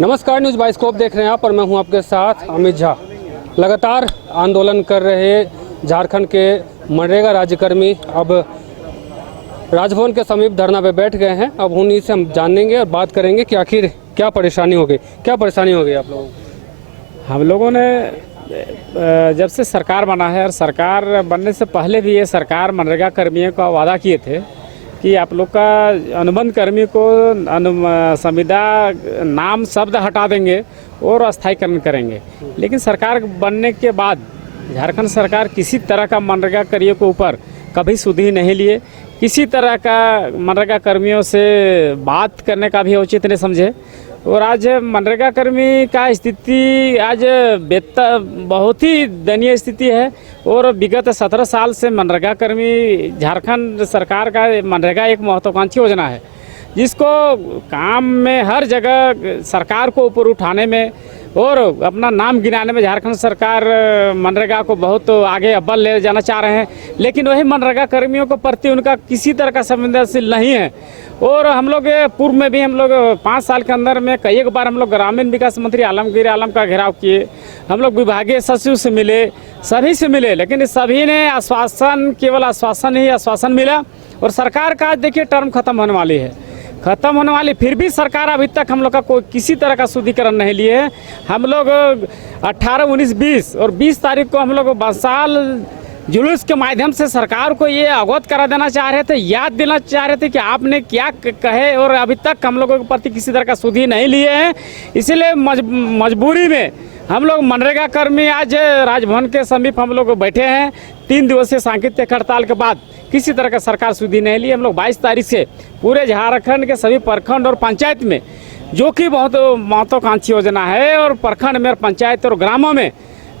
नमस्कार, news bioscope देख रहे हैं आप और मैं हूं आपके साथ अमित झा। लगातार आंदोलन कर रहे झारखंड के मनरेगा राज्यकर्मी अब राजभवन के समीप धरना पे बैठ गए हैं। अब उन्हीं से हम जानेंगे और बात करेंगे कि आखिर क्या परेशानी हो गई आप लोगों को। हम लोगों ने जब से सरकार बना है और सरकार बनने से पहले भी ये सरकार मनरेगा कर्मियों का वादा किए थे कि आप लोग का अनुबंध कर्मी को संविदा नाम शब्द हटा देंगे और स्थायीकरण करेंगे। लेकिन सरकार बनने के बाद झारखंड सरकार किसी तरह का मनरेगा कर्मियों के ऊपर कभी सुध ही नहीं लिए, किसी तरह का मनरेगा कर्मियों से बात करने का भी औचित्य नहीं समझे। और आज मनरेगा कर्मी का स्थिति आज बहुत ही दयनीय स्थिति है। और विगत 17 साल से मनरेगा कर्मी झारखंड सरकार का मनरेगा एक महत्वाकांक्षी योजना है जिसको काम में हर जगह सरकार को ऊपर उठाने में और अपना नाम गिनाने में झारखंड सरकार मनरेगा को बहुत आगे अव्वल ले जाना चाह रहे हैं। लेकिन वही मनरेगा कर्मियों को प्रति उनका किसी तरह का संवेदनशील नहीं है। और हम लोग पूर्व में भी हम लोग 5 साल के अंदर में कई एक बार हम लोग ग्रामीण विकास मंत्री आलमगीर आलम का घेराव किए, हम लोग विभागीय सचिव से मिले, सभी से मिले, लेकिन सभी ने आश्वासन, केवल आश्वासन ही आश्वासन मिला। और सरकार का देखिए टर्म खत्म होने वाली है, फिर भी सरकार अभी तक हम लोग का कोई किसी तरह का शुद्धिकरण नहीं लिए है। हम लोग 18, 19, 20 और 20 तारीख को हम लोग बसाल जुलूस के माध्यम से सरकार को ये अवगत करा देना चाह रहे थे, याद दिलाना चाह रहे थे कि आपने क्या कहे। और अभी तक हम लोगों के प्रति किसी तरह का सुधि नहीं लिए हैं। इसीलिए मजबूरी में हम लोग मनरेगा कर्मी आज राजभवन के समीप हम लोग बैठे हैं। 3 दिवसीय सांकेतिक हड़ताल के बाद किसी तरह का सरकार सुधि नहीं ली। हम लोग 22 तारीख से पूरे झारखंड के सभी प्रखंड और पंचायत में, जो कि बहुत महत्वाकांक्षी योजना है, और प्रखंड में, पंचायत और ग्रामों में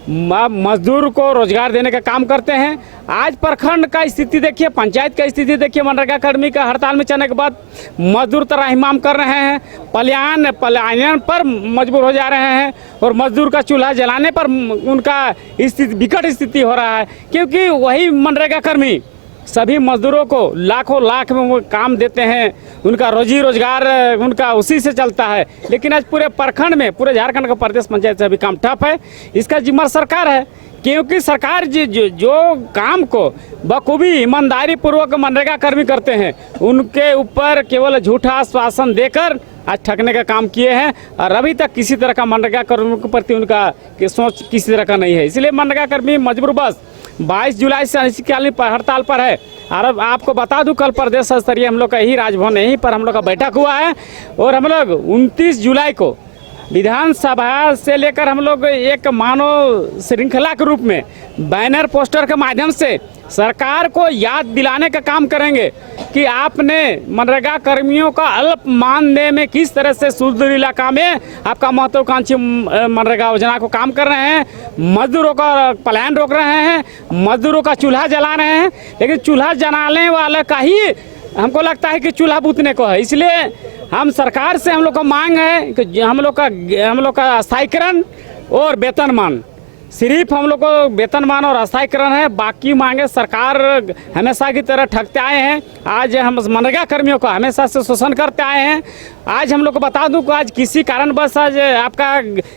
मजदूर को रोजगार देने का काम करते हैं। आज प्रखंड का स्थिति देखिए, पंचायत का स्थिति देखिए, मनरेगा कर्मी का हड़ताल में चलने के बाद मजदूर त्राहिमाम कर रहे हैं, पलायन पर मजबूर हो जा रहे हैं। और मजदूर का चूल्हा जलाने पर उनका स्थिति विकट स्थिति हो रहा है, क्योंकि वही मनरेगा कर्मी सभी मजदूरों को लाखों लाख में वो काम देते हैं, उनका रोजी रोजगार उनका उसी से चलता है। लेकिन आज पूरे प्रखंड में, पूरे झारखंड का प्रदेश पंचायत से भी काम ठप है। इसका जिम्मा सरकार है, क्योंकि सरकार जो काम को बखूबी ईमानदारी पूर्वक मनरेगा कर्मी करते हैं, उनके ऊपर केवल झूठा आश्वासन देकर आज ठगने का काम किए हैं। और अभी तक किसी तरह का मनरेगा कर्मियों के प्रति उनका सोच किसी तरह का नहीं है। इसलिए मनरेगा कर्मी मजबूर बस 22 जुलाई से अनिश्चितकालीन हड़ताल पर है। और अब आपको बता दूं, कल प्रदेश स्तरीय हम लोग का ही राजभवन यहीं पर हम लोग का बैठक हुआ है। और हम लोग 29 जुलाई को विधानसभा से लेकर हम लोग एक मानव श्रृंखला के रूप में बैनर पोस्टर के माध्यम से सरकार को याद दिलाने का काम करेंगे कि आपने मनरेगा कर्मियों का अल्प मानदेय में किस तरह से सुदूर इलाका में आपका महत्वाकांक्षी मनरेगा योजना को काम कर रहे हैं, मजदूरों का पलायन रोक रहे हैं, मजदूरों का चूल्हा जला रहे हैं। लेकिन चूल्हा जलाने वाले का ही हमको लगता है कि चूल्हा बूतने को है। इसलिए हम सरकार से हम लोग का मांग है कि हम लोग का स्थायीकरण और वेतनमान, सिर्फ हम लोग को वेतनमान और अस्थायीकरण है। बाकी मांगे सरकार हमेशा की तरह ठगते आए हैं। आज हम मनरेगा कर्मियों का हमेशा से शोषण करते आए हैं। आज हम लोग को बता दूं कि आज किसी कारणवश आज आपका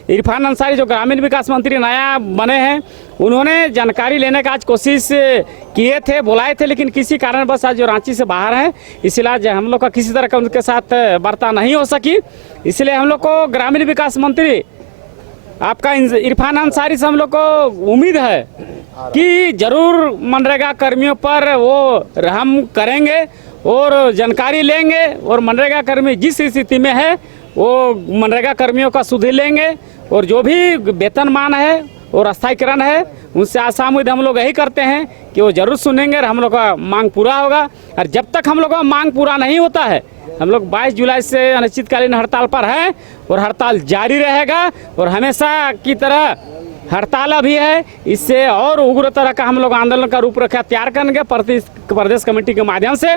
इरफान अंसारी जो ग्रामीण विकास मंत्री नया बने हैं, उन्होंने जानकारी लेने का आज कोशिश किए थे, बुलाए थे, लेकिन किसी कारणवश आज जो रांची से बाहर हैं, इसलिए आज हम लोग का किसी तरह का उनके साथ वार्ता नहीं हो सकी। इसलिए हम लोग को ग्रामीण विकास मंत्री आपका इरफान अंसारी से हम लोग को उम्मीद है कि जरूर मनरेगा कर्मियों पर वो रहम करेंगे और जानकारी लेंगे। और मनरेगा कर्मी जिस स्थिति में है वो मनरेगा कर्मियों का सुधि लेंगे। और जो भी वेतनमान है और स्थायीकरण है, उनसे आशा उम्मीद हम लोग यही करते हैं कि वो जरूर सुनेंगे और हम लोग का मांग पूरा होगा। और जब तक हम लोग का मांग पूरा नहीं होता है, हम लोग 22 जुलाई से अनिश्चितकालीन हड़ताल पर हैं और हड़ताल जारी रहेगा। और हमेशा की तरह हड़ताल अभी है, इससे और उग्र तरह का हम लोग आंदोलन का रूपरेखा तैयार करेंगे प्रदेश कमेटी के माध्यम से।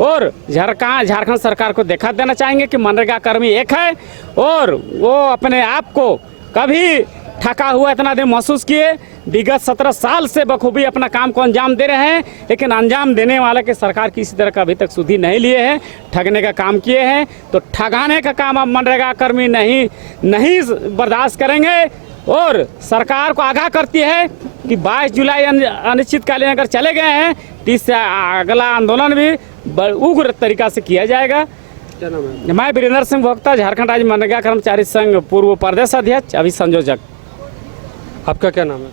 और झारखंड सरकार को देखा देना चाहेंगे कि मनरेगा कर्मी एक है और वो अपने आप को कभी ठका हुआ इतना दिन महसूस किए। विगत 17 साल से बखूबी अपना काम को अंजाम दे रहे हैं, लेकिन अंजाम देने वाले के सरकार किसी तरह का अभी तक सुधि नहीं लिए हैं, ठगने का काम किए हैं। तो ठगाने का काम अब मनरेगा कर्मी नहीं बर्दाश्त करेंगे और सरकार को आगाह करती है कि 22 जुलाई अनिश्चितकालीन अगर चले गए हैं तो इससे अगला आंदोलन भी उग्र तरीका से किया जाएगा। क्या नाम है? मैं वीरेंद्र सिंह भोक्ता, झारखंड राज्य मनरेगा कर्मचारी संघ पूर्व प्रदेश अध्यक्ष, अभी संयोजक। आपका क्या नाम है?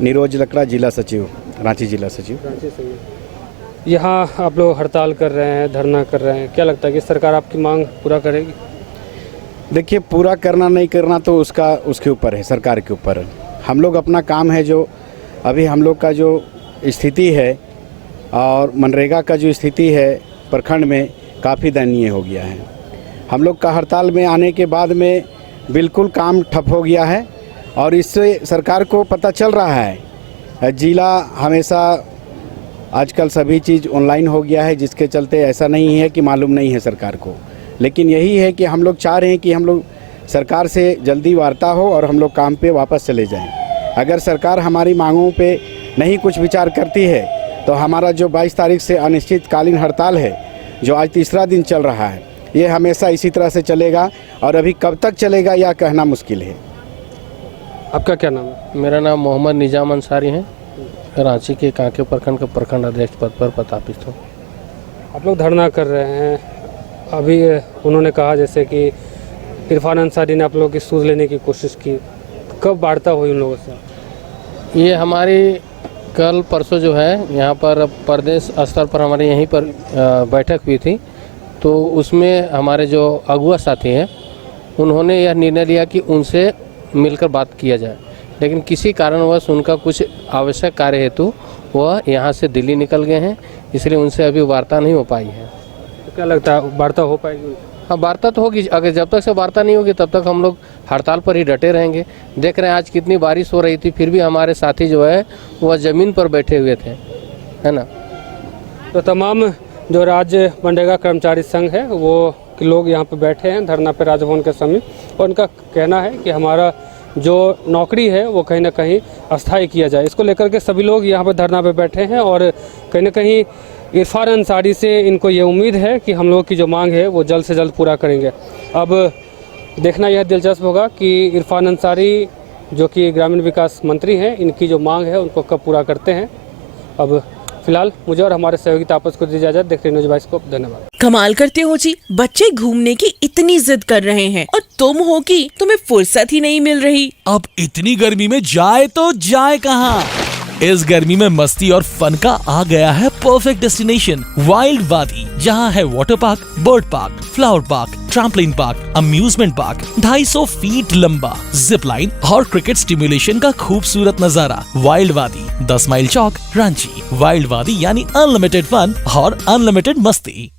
नीरोज लकड़ा, जिला सचिव, रांची जिला सचिव। रांची से। यहाँ आप लोग हड़ताल कर रहे हैं, धरना कर रहे हैं, क्या लगता है कि सरकार आपकी मांग पूरा करेगी? देखिए, पूरा करना नहीं करना तो उसके ऊपर है, सरकार के ऊपर। हम लोग अपना काम है, जो अभी हम लोग का जो स्थिति है और मनरेगा का जो स्थिति है प्रखंड में काफ़ी दयनीय हो गया है। हम लोग का हड़ताल में आने के बाद में बिल्कुल काम ठप हो गया है और इससे सरकार को पता चल रहा है। जिला हमेशा आजकल सभी चीज़ ऑनलाइन हो गया है, जिसके चलते ऐसा नहीं है कि मालूम नहीं है सरकार को। लेकिन यही है कि हम लोग चाह रहे हैं कि हम लोग सरकार से जल्दी वार्ता हो और हम लोग काम पे वापस चले जाएं। अगर सरकार हमारी मांगों पे नहीं कुछ विचार करती है तो हमारा जो 22 तारीख से अनिश्चितकालीन हड़ताल है, जो आज तीसरा दिन चल रहा है, ये हमेशा इसी तरह से चलेगा और अभी कब तक चलेगा यह कहना मुश्किल है। आपका क्या नाम है? मेरा नाम मोहम्मद निजाम अंसारी है, रांची के कांके प्रखंड का प्रखंड अध्यक्ष पद पर प्रतापित हूँ। आप लोग धरना कर रहे हैं, अभी उन्होंने कहा जैसे कि इरफान अंसारी ने आप लोगों की सूझ लेने की कोशिश की, कब वार्ता हुई उन लोगों से? ये हमारी कल परसों जो है यहाँ पर प्रदेश स्तर पर हमारे यहीं पर बैठक हुई थी, तो उसमें हमारे जो अगुआ साथी हैं उन्होंने यह निर्णय लिया कि उनसे मिलकर बात किया जाए, लेकिन किसी कारणवश उनका कुछ आवश्यक कार्य हेतु वह यहाँ से दिल्ली निकल गए हैं, इसलिए उनसे अभी वार्ता नहीं हो पाई है। तो क्या लगता है वार्ता हो पाएगी? हाँ, वार्ता तो होगी। अगर जब तक से वार्ता नहीं होगी तब तक हम लोग हड़ताल पर ही डटे रहेंगे। देख रहे हैं आज कितनी बारिश हो रही थी, फिर भी हमारे साथी जो है वह ज़मीन पर बैठे हुए थे, है ना। तो तमाम जो राज्य मनरेगा कर्मचारी संघ है वो लोग यहाँ पे बैठे हैं धरना पे राजभवन के समीप, और उनका कहना है कि हमारा जो नौकरी है वो कहीं ना कहीं अस्थायी किया जाए। इसको लेकर के सभी लोग यहाँ पे धरना पे बैठे हैं और कहीं ना कहीं इरफान अंसारी से इनको ये उम्मीद है कि हम लोगों की जो मांग है वो जल्द से जल्द पूरा करेंगे। अब देखना यह दिलचस्प होगा कि इरफान अंसारी जो कि ग्रामीण विकास मंत्री हैं, इनकी जो मांग है उनको कब पूरा करते हैं। अब फिलहाल मुझे और हमारे सहयोगी तापस को दी इजाजत। देख रहे न्यूज़ 22 को धन्यवाद। कमाल करते हो जी, बच्चे घूमने की इतनी जिद कर रहे हैं और तुम हो कि तुम्हें फुर्सत ही नहीं मिल रही। अब इतनी गर्मी में जाए तो जाए कहाँ? इस गर्मी में मस्ती और फन का आ गया है परफेक्ट डेस्टिनेशन, वाइल्ड वादी, जहाँ है water park, bird park, flower park, trampoline park, amusement park, 250 feet लंबा, जिप लाइन और क्रिकेट स्टिमुलेशन का खूबसूरत नजारा। वाइल्ड वादी, 10 माइल चौक, रांची। वाइल्ड वादी यानी अनलिमिटेड फन और अनलिमिटेड मस्ती।